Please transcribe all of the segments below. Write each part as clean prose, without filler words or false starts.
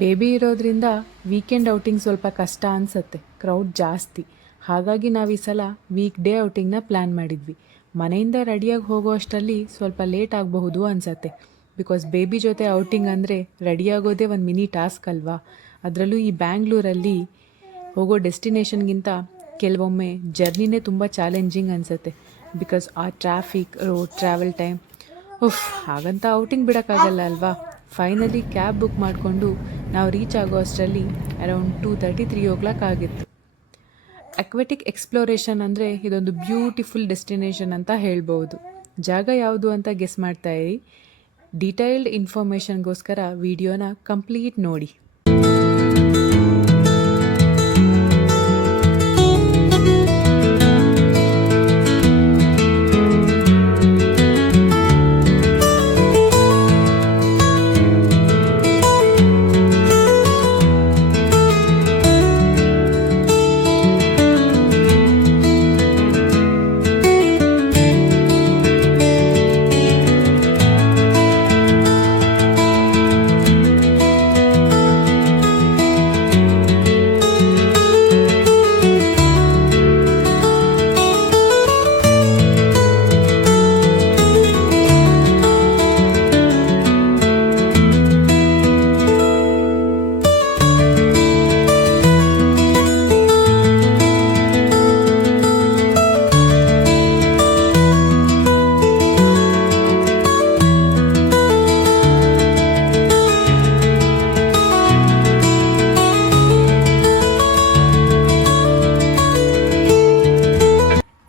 Baby ಇರೋದ್ರಿಂದ weekend outing ಸ್ವಲ್ಪ ಕಷ್ಟ ಅನಿಸುತ್ತೆ, ಕ್ರೌಡ್ ಜಾಸ್ತಿ. ಹಾಗಾಗಿ ನಾವು ಈ ಸಲ ವೀಕ್ ಡೇ ಔಟಿಂಗ್ನ ಪ್ಲ್ಯಾನ್ ಮಾಡಿದ್ವಿ. ಮನೆಯಿಂದ ರೆಡಿಯಾಗಿ ಹೋಗೋ ಅಷ್ಟರಲ್ಲಿ ಸ್ವಲ್ಪ ಲೇಟ್ ಆಗಬಹುದು ಅನಿಸತ್ತೆ. ಬಿಕಾಸ್ ಬೇಬಿ ಜೊತೆ ಔಟಿಂಗ್ ಅಂದರೆ ರೆಡಿಯಾಗೋದೇ ಒಂದು ಮಿನಿ ಟಾಸ್ಕ್ ಅಲ್ವಾ. ಅದರಲ್ಲೂ ಈ ಬ್ಯಾಂಗ್ಳೂರಲ್ಲಿ ಹೋಗೋ ಡೆಸ್ಟಿನೇಷನ್ಗಿಂತ ಕೆಲವೊಮ್ಮೆ ಜರ್ನಿನೇ ತುಂಬ ಚಾಲೆಂಜಿಂಗ್ ಅನಿಸುತ್ತೆ. ಬಿಕಾಸ್ ಆ ಟ್ರಾಫಿಕ್, ರೋಡ್ ಟ್ರಾವೆಲ್ ಟೈಮ್, ಹಾಗಂತ ಔಟಿಂಗ್ ಬಿಡೋಕ್ಕಾಗಲ್ಲ ಅಲ್ವಾ. ಫೈನಲಿ ಕ್ಯಾಬ್ ಬುಕ್ ಮಾಡಿಕೊಂಡು ನಾವು ರೀಚ್ ಆಗೋ ಅಷ್ಟರಲ್ಲಿ ಅರೌಂಡ್ 2:30-3 ಆಗಿತ್ತು. ಅಕ್ವೆಟಿಕ್ ಎಕ್ಸ್ಪ್ಲೋರೇಷನ್ ಅಂದರೆ ಇದೊಂದು ಬ್ಯೂಟಿಫುಲ್ ಡೆಸ್ಟಿನೇಷನ್ ಅಂತ ಹೇಳ್ಬೋದು. ಜಾಗ ಯಾವುದು ಅಂತ ಗೆಸ್ ಮಾಡ್ತಾ ಇರಿ. ಡೀಟೇಲ್ಡ್ ಇನ್ಫಾರ್ಮೇಷನ್ಗೋಸ್ಕರ ವಿಡಿಯೋನ ಕಂಪ್ಲೀಟ್ ನೋಡಿ.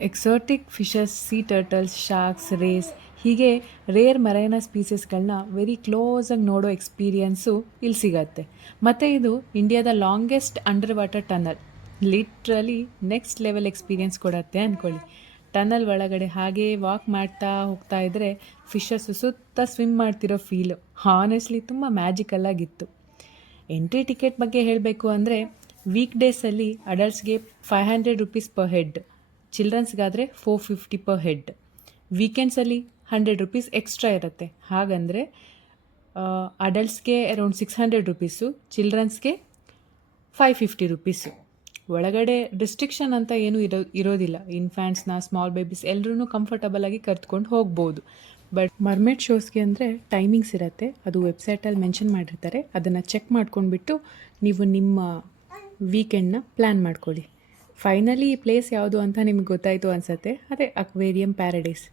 Exotic fishes, sea turtles, sharks, rays, ಹೀಗೆ ರೇರ್ ಮರೈನ ಸ್ಪೀಸಸ್ಗಳನ್ನ ವೆರಿ ಕ್ಲೋಸಾಗಿ ನೋಡೋ ಎಕ್ಸ್ಪೀರಿಯನ್ಸು ಇಲ್ಲಿ ಸಿಗತ್ತೆ. ಮತ್ತು ಇದು ಇಂಡಿಯಾದ longest under water tunnel. Literally next level experience ಕೊಡತ್ತೆ ಅಂದ್ಕೊಳ್ಳಿ. ಟನಲ್ ಒಳಗಡೆ ಹಾಗೇ ವಾಕ್ ಮಾಡ್ತಾ ಹೋಗ್ತಾ ಇದ್ದರೆ ಫಿಶಸ್ ಸುತ್ತ ಸ್ವಿಮ್ ಮಾಡ್ತಿರೋ ಫೀಲು ಹಾನೆಸ್ಟ್ಲಿ ತುಂಬ ಮ್ಯಾಜಿಕಲ್ಲಾಗಿತ್ತು. ಎಂಟ್ರಿ ಟಿಕೆಟ್ ಬಗ್ಗೆ ಹೇಳಬೇಕು ಅಂದರೆ ವೀಕ್ ಡೇಸಲ್ಲಿ ಅಡಲ್ಟ್ಸ್ಗೆ 500 ರೂಪೀಸ್ ಪರ್ ಹೆಡ್, ಚಿಲ್ಡ್ರನ್ಸ್ಗಾದರೆ 450 ಪರ್ ಹೆಡ್. ವೀಕೆಂಡ್ಸಲ್ಲಿ 100 ರೂಪೀಸ್ ಎಕ್ಸ್ಟ್ರಾ ಇರುತ್ತೆ. ಹಾಗಂದರೆ ಅಡಲ್ಟ್ಸ್ಗೆ ಅರೌಂಡ್ 600 ರೂಪೀಸು, ಚಿಲ್ಡ್ರನ್ಸ್ಗೆ 550 ರೂಪೀಸು. ಒಳಗಡೆ ರಿಸ್ಟ್ರಿಕ್ಷನ್ ಅಂತ ಏನೂ ಇರೋದಿಲ್ಲ. ಇನ್ಫ್ಯಾಂಟ್ಸ್ನ, ಸ್ಮಾಲ್ ಬೇಬೀಸ್ ಎಲ್ಲರೂ ಕಂಫರ್ಟಬಲಾಗಿ ಕರ್ತ್ಕೊಂಡು ಹೋಗ್ಬೋದು. ಬಟ್ ಮರ್ಮೇಡ್ ಶೋಸ್ಗೆ ಅಂದರೆ ಟೈಮಿಂಗ್ಸ್ ಇರುತ್ತೆ. ಅದು ವೆಬ್ಸೈಟಲ್ಲಿ ಮೆನ್ಷನ್ ಮಾಡಿರ್ತಾರೆ. ಅದನ್ನು ಚೆಕ್ ಮಾಡ್ಕೊಂಡ್ಬಿಟ್ಟು ನೀವು ನಿಮ್ಮ ವೀಕೆಂಡ್ನ ಪ್ಲ್ಯಾನ್ ಮಾಡ್ಕೊಳ್ಳಿ. ಫೈನಲಿ ಈ ಪ್ಲೇಸ್ ಯಾವುದು ಅಂತ ನಿಮಗೆ ಗೊತ್ತಾಯಿತು ಅನಿಸುತ್ತೆ. ಅದೇ ಅಕ್ವೇರಿಯಂ ಪ್ಯಾರಡೈಸ್,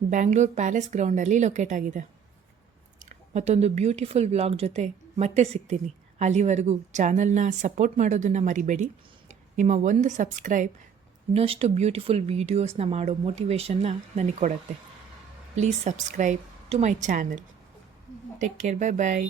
ಬ್ಯಾಂಗ್ಳೂರ್ ಪ್ಯಾಲೇಸ್ ಗ್ರೌಂಡಲ್ಲಿ ಲೊಕೇಟ್ ಆಗಿದೆ. ಮತ್ತೊಂದು ಬ್ಯೂಟಿಫುಲ್ ವ್ಲಾಗ್ ಜೊತೆ ಮತ್ತೆ ಸಿಗ್ತೀನಿ. ಅಲ್ಲಿವರೆಗೂ ಚಾನಲ್ನ ಸಪೋರ್ಟ್ ಮಾಡೋದನ್ನು ಮರಿಬೇಡಿ. ನಿಮ್ಮ ಒಂದು ಸಬ್ಸ್ಕ್ರೈಬ್ ಇನ್ನಷ್ಟು ಬ್ಯೂಟಿಫುಲ್ ವೀಡಿಯೋಸ್ನ ಮಾಡೋ ಮೋಟಿವೇಶನ್ನ ನನಗೆ ಕೊಡುತ್ತೆ. Please subscribe to my channel. Take care, bye bye.